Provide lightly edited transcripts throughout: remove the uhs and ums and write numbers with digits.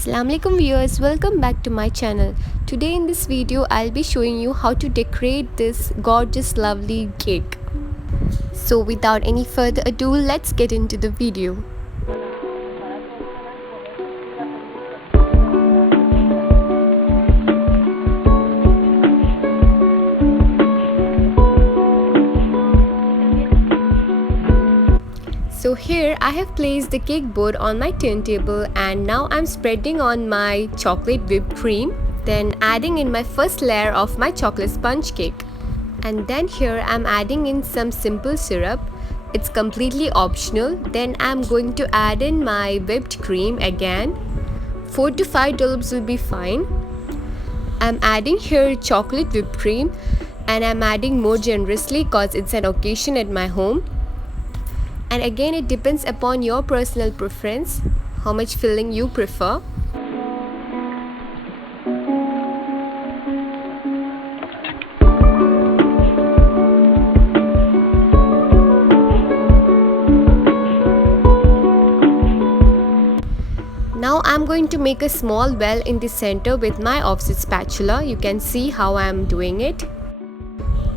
Assalamualaikum viewers, welcome back to my channel. Today in this video I'll be showing you how to decorate this gorgeous lovely cake. So without any further ado, let's get into the video. So here I have placed the cake board on my turntable and now I'm spreading on my chocolate whipped cream, then adding in my first layer of my chocolate sponge cake. And then here I'm adding in some simple syrup. It's completely optional. Then I'm going to add in my whipped cream again. 4 to 5 dollops will be fine. I'm adding here chocolate whipped cream and I'm adding more generously cause it's an occasion at my home. And again, it depends upon your personal preference, how much filling you prefer. Now I'm going to make a small well in the center with my offset spatula. You can see how I'm doing it.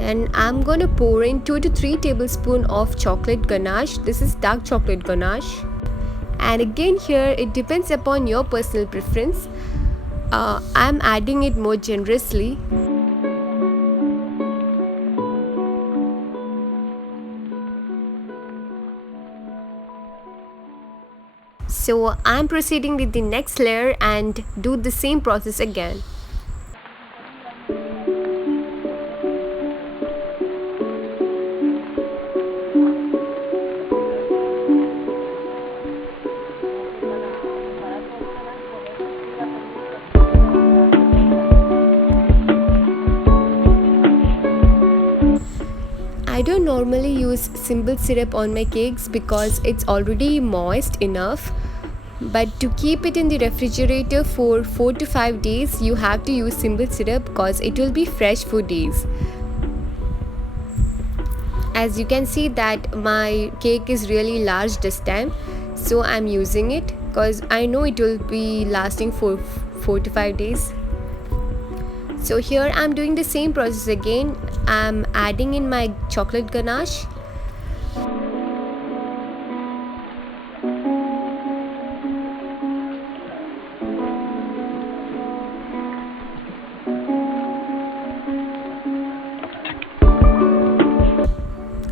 Then I'm gonna pour in 2 to 3 tablespoons of chocolate ganache. This is dark chocolate ganache. And again here it depends upon your personal preference. I'm adding it more generously. So I'm proceeding with the next layer and do the same process again. I don't normally use simple syrup on my cakes because it's already moist enough. But to keep it in the refrigerator for 4 to 5 days, you have to use simple syrup because it will be fresh for days. As you can see that my cake is really large this time, so I'm using it because I know it will be lasting for 4 to 5 days. So here I'm doing the same process again. I'm adding in my chocolate ganache.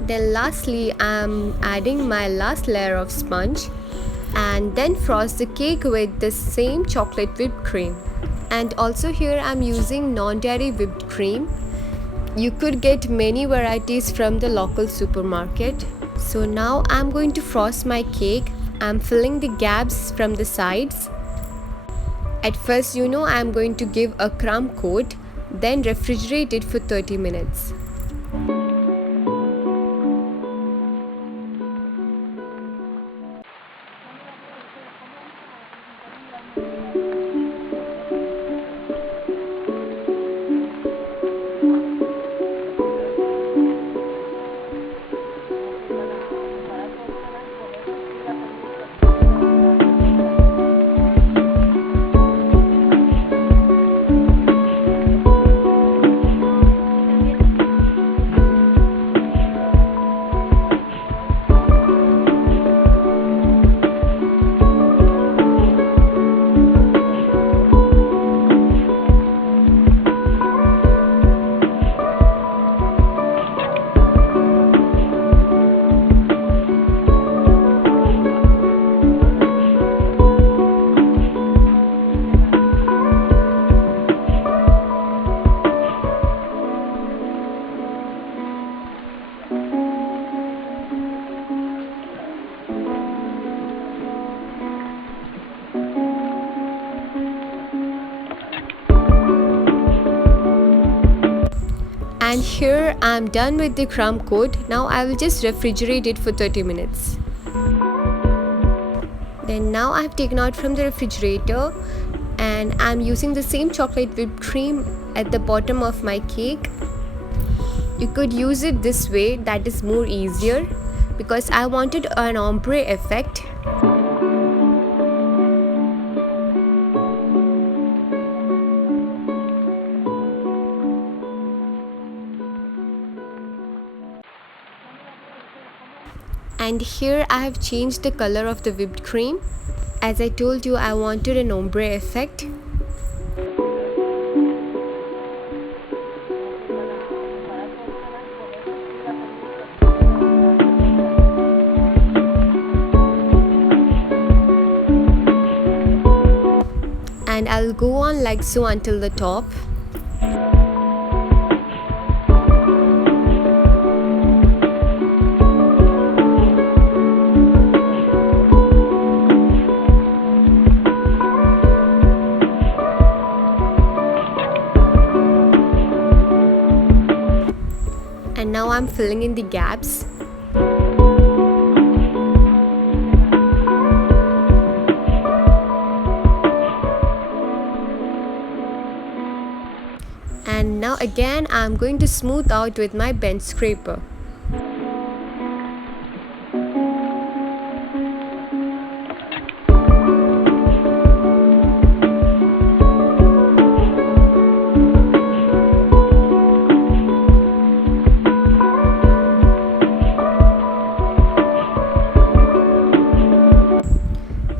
Then lastly I'm adding my last layer of sponge and then frost the cake with the same chocolate whipped cream. And also here I'm using non-dairy whipped cream. You could get many varieties from the local supermarket. So now I'm going to frost my cake. I'm filling the gaps from the sides. At first, I'm going to give a crumb coat, then refrigerate it for 30 minutes. And here I'm done with the crumb coat. Now I will just refrigerate it for 30 minutes. Then now I have taken out from the refrigerator and I'm using the same chocolate whipped cream at the bottom of my cake. You could use it this way, that is more easier because I wanted an ombre effect. And here I have changed the color of the whipped cream. As I told you, I wanted an ombre effect. And I'll go on like so until the top. And now I'm filling in the gaps. And now again I'm going to smooth out with my bench scraper.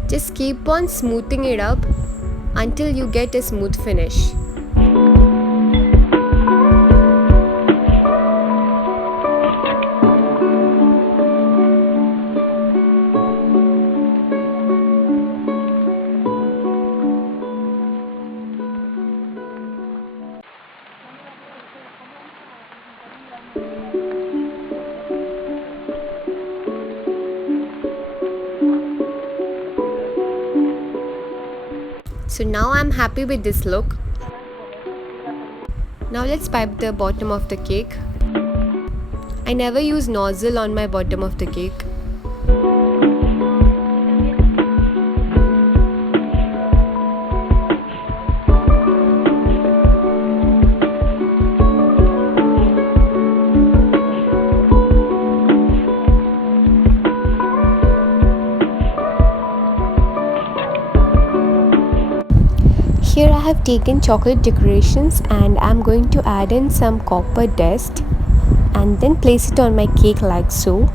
Just keep on smoothing it up until you get a smooth finish. So now I'm happy with this look. Now let's pipe the bottom of the cake. I never use nozzle on my bottom of the cake. Here I have taken chocolate decorations and I'm going to add in some copper dust and then place it on my cake like so.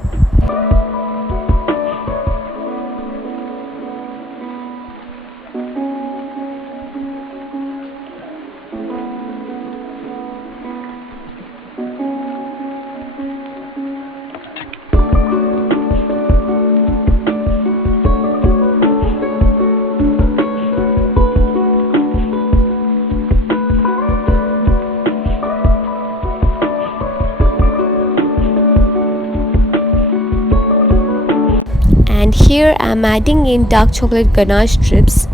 And here I'm adding in dark chocolate ganache strips.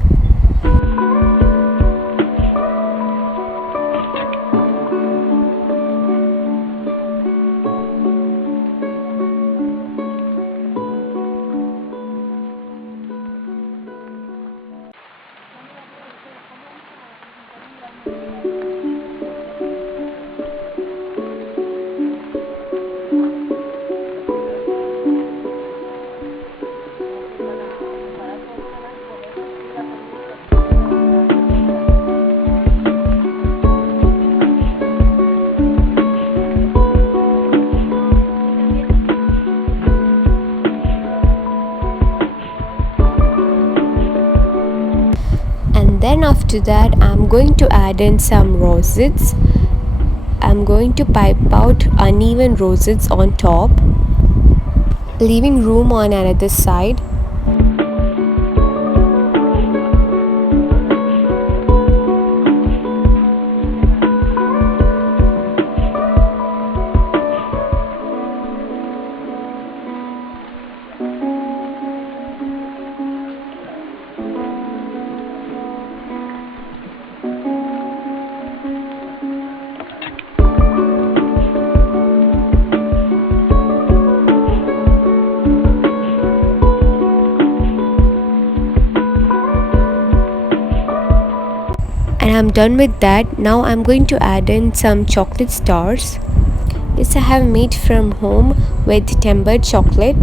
Then after that I'm going to add in some rosettes. I'm going to pipe out uneven rosettes on top, leaving room on another side. And I'm done with that. Now I'm going to add in some chocolate stars. This I have made from home with tempered chocolate.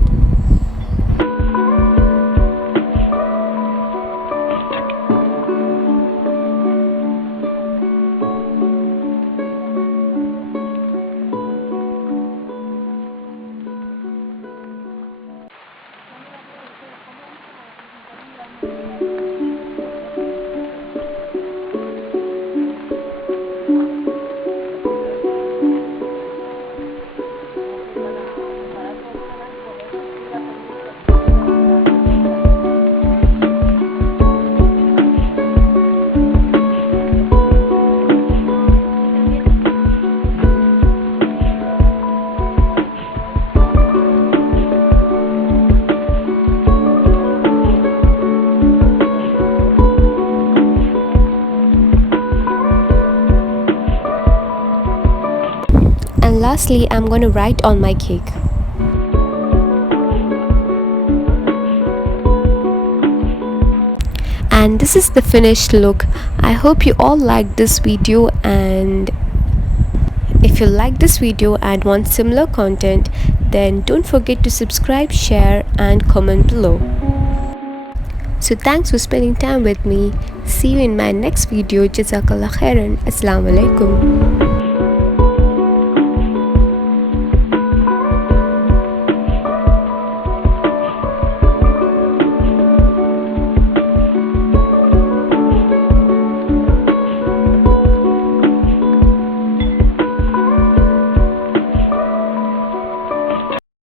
lastly, I'm going to write on my cake. And this is the finished look. I hope you all liked this video, and if you like this video and want similar content, then don't forget to subscribe, share and comment below. So thanks for spending time with me. See you in my next video. Jazakallah khairan. Assalamu alaikum.